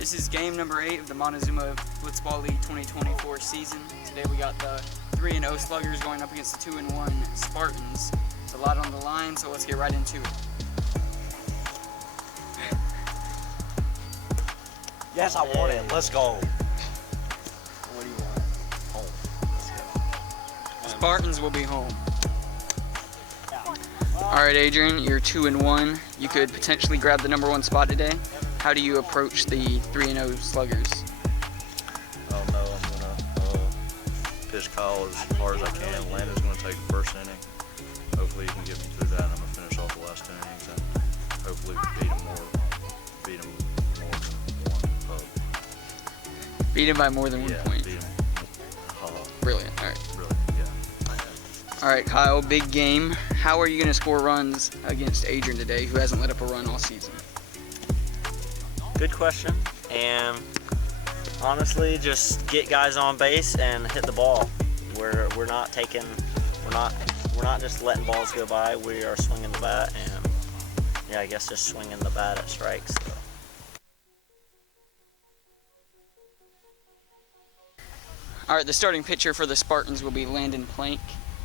This is game number 8 of the Montezuma Blitzball League 2024 season. Today we got the 3-0 Sluggers going up against the 2-1 Spartans. It's a lot on the line, so let's get right into it. Yes, I want it. Let's go. What do you want? Home. Let's go. Spartans will be home. Alright, Adrian, you're 2-1. You could potentially grab the #1 spot today. How do you approach the 3-0 Sluggers? I don't know. I'm going to pitch Kyle as hard as I can. Landon's going to take the first inning. Hopefully he can get me through that, and I'm going to finish off the last 2 innings and hopefully beat him more than one. Beat him by more than 1 point. Beat him. Brilliant. All right. Brilliant, yeah. All right, Kyle, big game. How are you going to score runs against Adrian today, who hasn't let up a run all season? Good question. And honestly, just get guys on base and hit the ball. We're not just letting balls go by. We are swinging the bat, and yeah, I guess just swinging the bat at strikes. So. All right, the starting pitcher for the Spartans will be Landon Plank,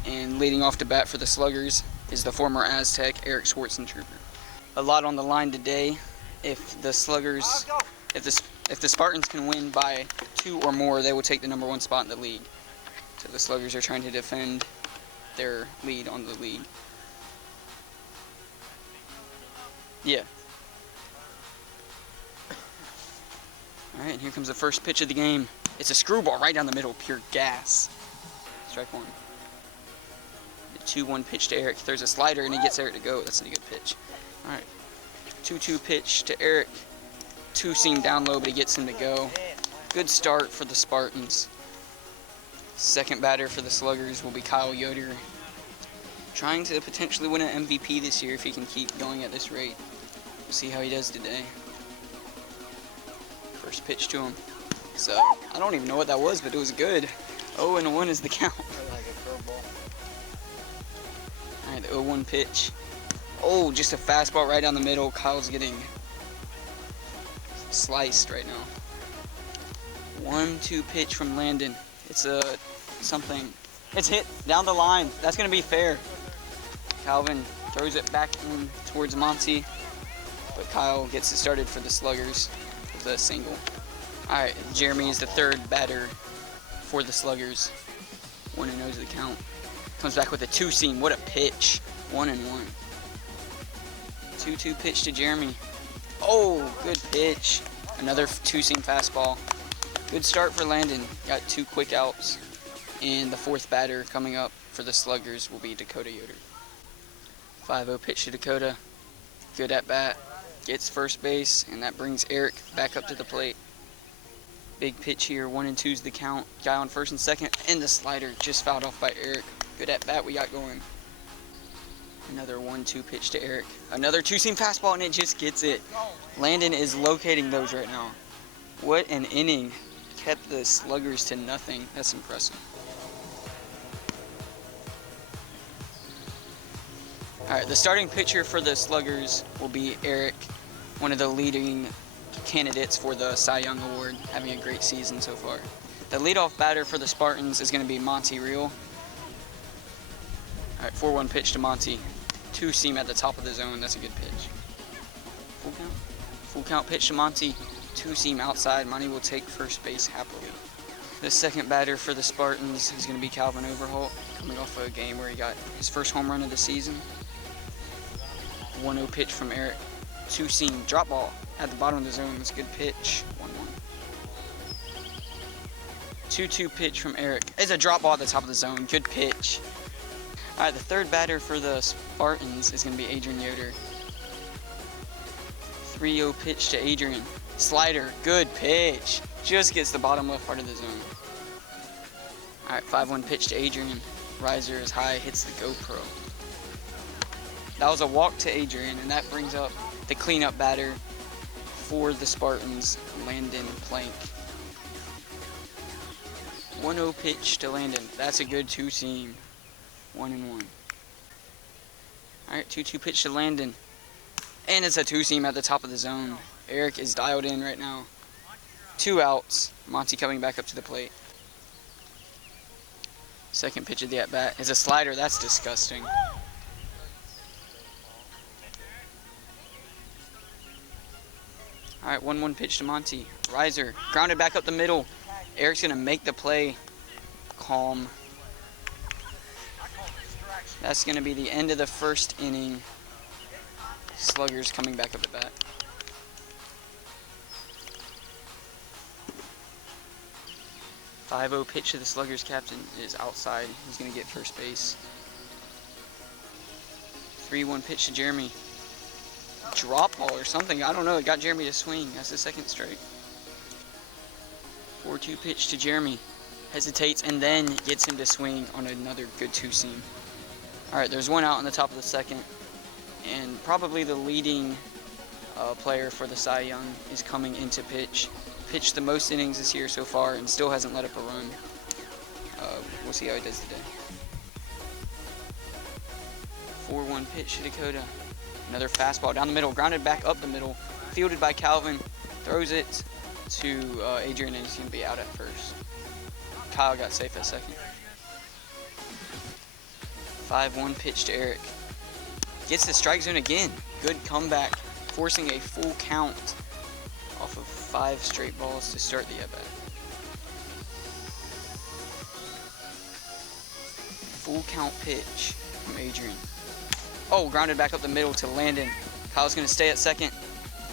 and leading off to bat for the Sluggers is the former Aztec Eric Schwarzentrooper. A lot on the line today. If the Sluggers, if the Spartans can win by 2 or more, they will take the #1 spot in the league. So the Sluggers are trying to defend their lead on the league. Yeah. All right, and here comes the first pitch of the game. It's a screwball right down the middle, pure gas. Strike one. The 2-1 pitch to Eric. There's a slider and he gets Eric to go. That's a good pitch. All right. 2-2 pitch to Eric. 2-seam down low, but he gets him to go. Good start for the Spartans. Second batter for the Sluggers will be Kyle Yoder. Trying to potentially win an MVP this year if he can keep going at this rate. We'll see how he does today. First pitch to him. So, I don't even know what that was, but it was good. 0-1 is the count. Alright, the 0-1 pitch. Oh, just a fastball right down the middle. Kyle's getting sliced right now. 1-2 pitch from Landon. It's something. It's hit down the line. That's going to be fair. Calvin throws it back in towards Monty, but Kyle gets it started for the Sluggers with a single. Alright, Jeremy is the third batter for the Sluggers. 1-0 is the count. Comes back with a 2-seam. What a pitch. 1-1. 2-2 pitch to Jeremy. Oh, good pitch. Another 2-seam fastball. Good start for Landon. Got 2 quick outs. And the fourth batter coming up for the Sluggers will be Dakota Yoder. 5-0 pitch to Dakota. Good at bat. Gets first base, and that brings Eric back up to the plate. Big pitch here. 1-2 is the count. Guy on first and second, and the slider just fouled off by Eric. Good at bat we got going. Another 1-2 pitch to Eric. Another 2-seam fastball, and it just gets it. Landon is locating those right now. What an inning. Kept the Sluggers to nothing. That's impressive. Alright, the starting pitcher for the Sluggers will be Eric, one of the leading candidates for the Cy Young Award, having a great season so far. The leadoff batter for the Spartans is going to be Monty Real. Alright, 4-1 pitch to Monty. 2-seam at the top of the zone. That's a good pitch. Full count. Full count pitch to Monty. 2-seam outside. Monty will take first base happily. The second batter for the Spartans is going to be Calvin Overholt, coming off of a game where he got his first home run of the season. 1-0 pitch from Eric. 2-seam drop ball at the bottom of the zone. That's a good pitch. 1-1. 2-2 pitch from Eric. It's a drop ball at the top of the zone. Good pitch. Alright, the third batter for the Spartans is going to be Adrian Yoder. 3-0 pitch to Adrian. Slider. Good pitch. Just gets the bottom left part of the zone. Alright, 5-1 pitch to Adrian. Riser is high. Hits the GoPro. That was a walk to Adrian, and that brings up the cleanup batter for the Spartans, Landon Plank. 1-0 pitch to Landon. That's a good 2-seam. 1-1. Alright, 2-2 pitch to Landon. And it's a 2-seam at the top of the zone. Eric is dialed in right now. 2 outs. Monty coming back up to the plate. Second pitch of the at-bat is a slider. That's disgusting. All right, 1-1 pitch to Monty. Riser, grounded back up the middle. Eric's going to make the play. Calm. That's going to be the end of the first inning. Sluggers coming back up at bat. .50 pitch to the Sluggers captain is outside. He's going to get first base. 3-1 pitch to Jeremy. Drop ball or something. I don't know. It got Jeremy to swing. That's the second strike. 4-2 pitch to Jeremy. Hesitates and then gets him to swing on another good two-seam. All right, there's 1 out in the top of the second. And probably the leading player for the Cy Young is coming into pitch. Pitched the most innings this year so far and still hasn't let up a run. We'll see how he does today. 4-1 pitch to Dakota. Another fastball down the middle, grounded back up the middle. Fielded by Calvin. Throws it to Adrian and he's going to be out at first. Kyle got safe at second. 5-1 pitch to Eric. Gets the strike zone again. Good comeback. Forcing a full count off of 5 straight balls to start the at-bat. Full count pitch from Adrian. Oh, grounded back up the middle to Landon. Kyle's going to stay at second.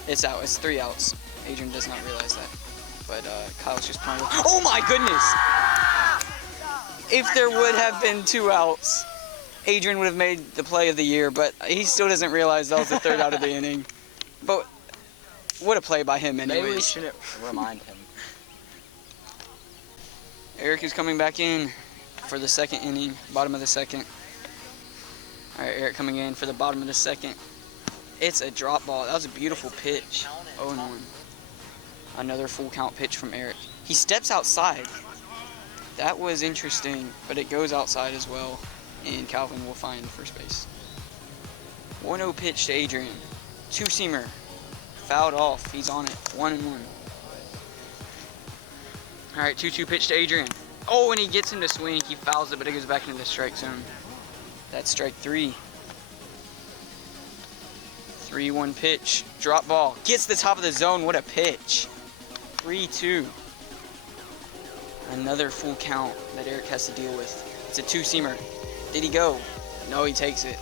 It's out. It's 3 outs. Adrian does not realize that. But Kyle's just playing. Oh my goodness! If there would have been 2 outs, Adrian would have made the play of the year, but he still doesn't realize that was the 3rd out of the inning. But what a play by him anyways. Maybe we shouldn't remind him. Eric is coming back in for the second inning, bottom of the second. All right, Eric coming in for the bottom of the second. It's a drop ball. That was a beautiful pitch. 0-1. Another full count pitch from Eric. He steps outside. That was interesting, but it goes outside as well, and Calvin will find first base. 1-0 pitch to Adrian. Two-seamer. Fouled off. He's on it. 1-1. All right, 2-2 pitch to Adrian. Oh, and he gets him to swing. He fouls it, but it goes back into the strike zone. That's strike 3. 3-1 pitch. Drop ball. Gets the top of the zone. What a pitch. 3-2. Another full count that Eric has to deal with. It's a two-seamer. Did he go? No, he takes it.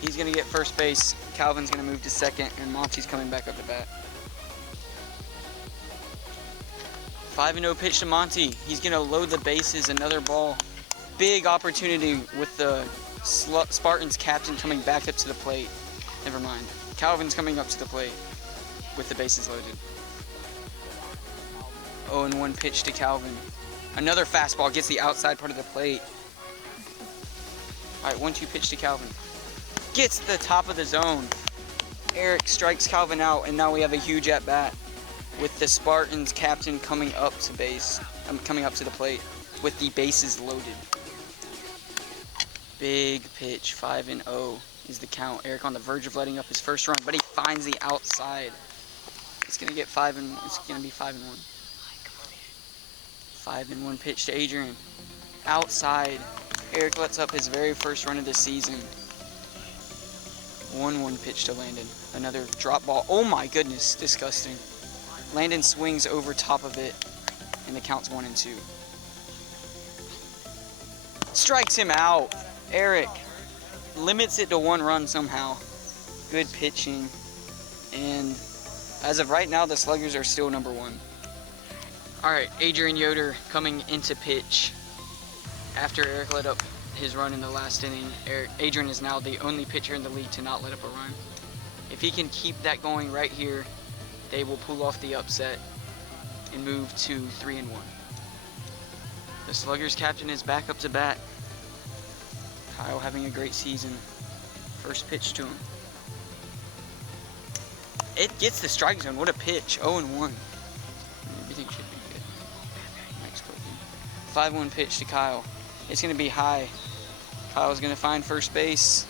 He's going to get first base. Calvin's going to move to second, and Monty's coming back up to bat. 5-0 pitch to Monty. He's going to load the bases. Another ball. Big opportunity with the Spartans captain coming back up to the plate. Never mind. Calvin's coming up to the plate with the bases loaded. 0-1 pitch to Calvin. Another fastball gets the outside part of the plate. All right, 1-2 pitch to Calvin. Gets the top of the zone. Eric strikes Calvin out, and now we have a huge at-bat with the Spartans captain coming up to base. Coming up to the plate with the bases loaded. Big pitch, 5-0 is the count. Eric on the verge of letting up his first run, but he finds the outside. It's gonna get 5-1. It's gonna be 5-1. 5-1 pitch to Adrian. Outside. Eric lets up his very first run of the season. 1-1 pitch to Landon. Another drop ball. Oh my goodness, disgusting. Landon swings over top of it, and the count's 1-2. Strikes him out. Eric limits it to 1 run somehow. Good pitching. And as of right now, the Sluggers are still number 1. All right, Adrian Yoder coming into pitch. After Eric let up his run in the last inning, Adrian is now the only pitcher in the league to not let up a run. If he can keep that going right here, they will pull off the upset and move to 3-1. The Sluggers captain is back up to bat. Kyle having a great season. First pitch to him. It gets the strike zone. What a pitch. 0-1. Everything should be good. Next clicking. 5-1 pitch to Kyle. It's going to be high. Kyle's going to find first base.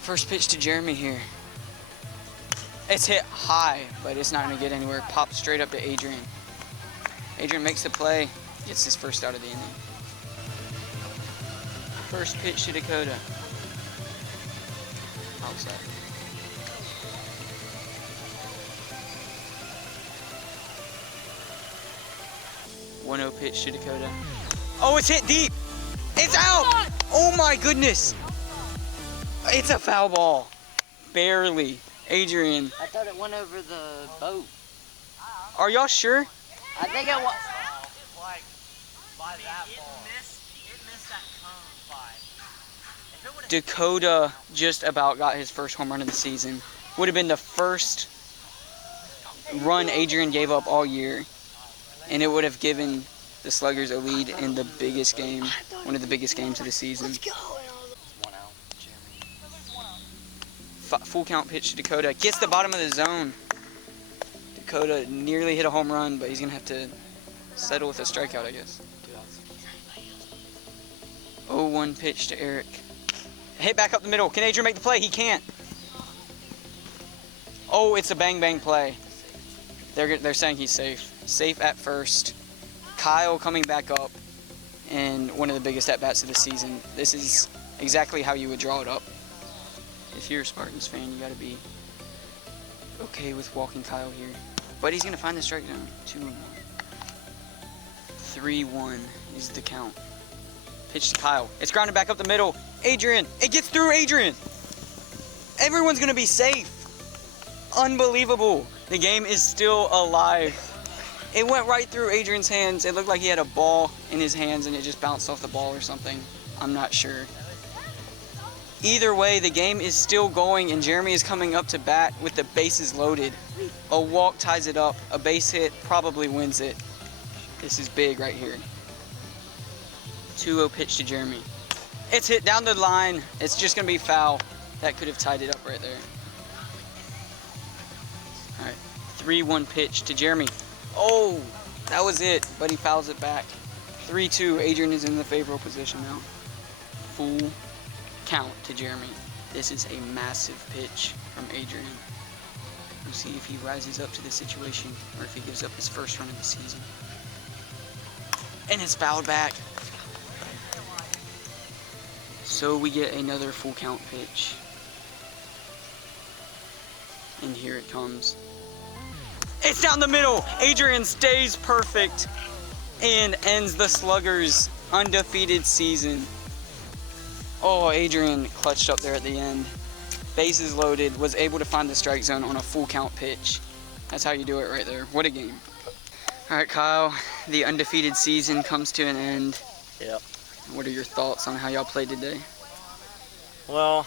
First pitch to Jeremy here. It's hit high, but it's not going to get anywhere. Pops straight up to Adrian. Adrian makes the play, gets his first out of the inning. First pitch to Dakota. Outside. One-0 pitch to Dakota. Oh, it's hit deep. It's out. Oh my goodness. It's a foul ball. Barely. Adrian. I thought it went over the boat. Are y'all sure? I think it was. Dakota just about got his first home run of the season. Would have been the first run Adrian gave up all year. And it would have given the Sluggers a lead in the biggest game, one of the biggest games of the season. Full count pitch to Dakota. Gets the bottom of the zone. Dakota nearly hit a home run, but he's going to have to settle with a strikeout, I guess. 0-1 pitch to Eric. Hit back up the middle. Can Adrian make the play? He can't. Oh, it's a bang-bang play. They're saying he's safe. Safe at first. Kyle coming back up in one of the biggest at-bats of the season. This is exactly how you would draw it up. If you're a Spartans fan, you got to be okay with walking Kyle here. But he's going to find the strike zone. 2-1. 3-1 is the count. Pitch to Kyle. It's grounded back up the middle. Adrian. It gets through Adrian. Everyone's going to be safe. Unbelievable. The game is still alive. It went right through Adrian's hands. It looked like he had a ball in his hands and it just bounced off the ball or something. I'm not sure. Either way, the game is still going and Jeremy is coming up to bat with the bases loaded. A walk ties it up. A base hit probably wins it. This is big right here. 2-0 pitch to Jeremy. It's hit down the line. It's just going to be foul. That could have tied it up right there. All right, 3-1 pitch to Jeremy. Oh, that was it, but he fouls it back. 3-2, Adrian is in the favorable position now. Full count to Jeremy. This is a massive pitch from Adrian. We'll see if he rises up to the situation or if he gives up his first run of the season. And it's fouled back. So we get another full count pitch. And here it comes. It's down the middle. Adrian stays perfect and ends the Sluggers' undefeated season. Oh, Adrian clutched up there at the end. Bases loaded, was able to find the strike zone on a full count pitch. That's how you do it right there. What a game. All right, Kyle, the undefeated season comes to an end. Yep. What are your thoughts on how y'all played today? Well,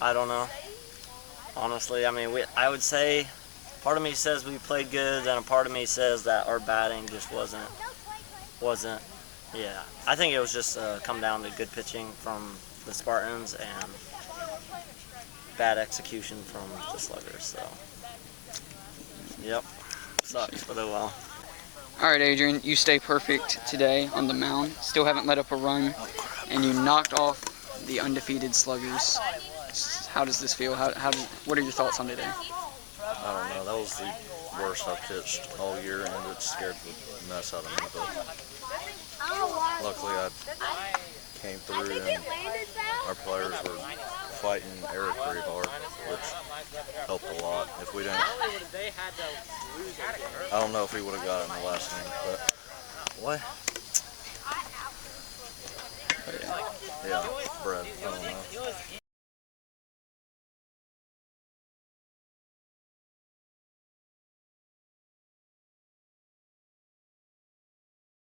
I don't know. Honestly, I mean, I would say part of me says we played good, and a part of me says that our batting just wasn't. Yeah, I think it was just come down to good pitching from the Spartans and bad execution from the Sluggers. So, yep, sucks, but oh well. All right, Adrian, you stay perfect today on the mound. Still haven't let up a run, and you knocked off the undefeated Sluggers. How does this feel? What are your thoughts on today? I don't know. That was the worst I've pitched all year, and it scared the mess out of me. But luckily, I came through, and our players were fighting Eric pretty hard, which helped a lot. If we didn't, I don't know if we would have got it in the last inning. But what? But yeah. Yeah.